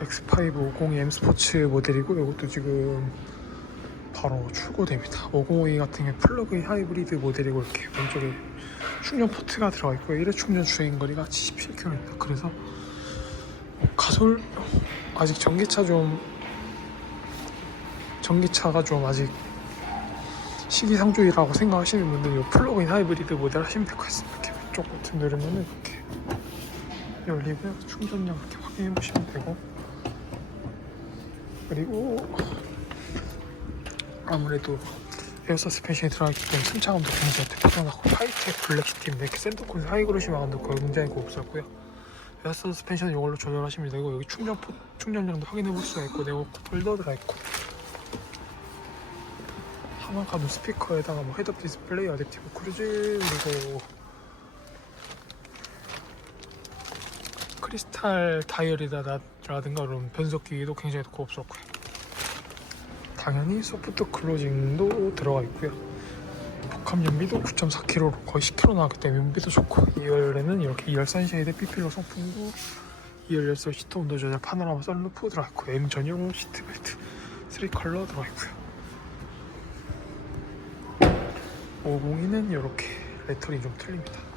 X550 M 스포츠 모델이고 이것도 지금 바로 출고됩니다. 502 같은 게 플러그인 하이브리드 모델이고 이렇게 왼쪽에 충전 포트가 들어가 있고 1회 충전 주행 거리가 77km입니다. 그래서 가솔 아직 전기차 좀 전기차가 좀 아직 시기상조이라고 생각하시는 분들은 이 플러그인 하이브리드 모델 하시면 될 것 같습니다. 이렇게 왼쪽 버튼 누르면 이렇게 열리고요. 충전량 이렇게 확인해 보시면 되고 그리고 아무래도 에어 서스펜션이 들어가기 때문에 승차감도 굉장히 대표적나고 하이텍 블랙시티인데 이렇게 센터콘 하이그로시 마감도 거의 문제가 없었고요. 에어 서스펜션 이걸로 조절하시면 되고 여기 충전 포, 충전량도 확인해 볼 수가 있고 네오 폴더가 있고 하만카드 스피커에다가 뭐 헤드업 디스플레이, 어댑티브 크루즈 그리고 크리스탈 다이얼이라든가 그런 변속기도 굉장히 고급스럽고요. 당연히 소프트 클로징도 들어가 있고요. 복합 연비도 9.4kg로 거의 10kg 나왔기 때문에 연비도 좋고 2열에는 이렇게 2열 선쉐이드 삐필로 송풍구 2열 열선 시트 온도 조절 파노라마 썬루프 들어가 있고 M 전용 시트벨트 3컬러 들어가 있고요. 502는 이렇게 레터링 좀 틀립니다.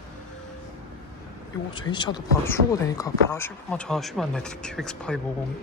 이거 저희 차도 바로 출고되니까 바로 하실 분만 전화주시면 안내드릴게요. X550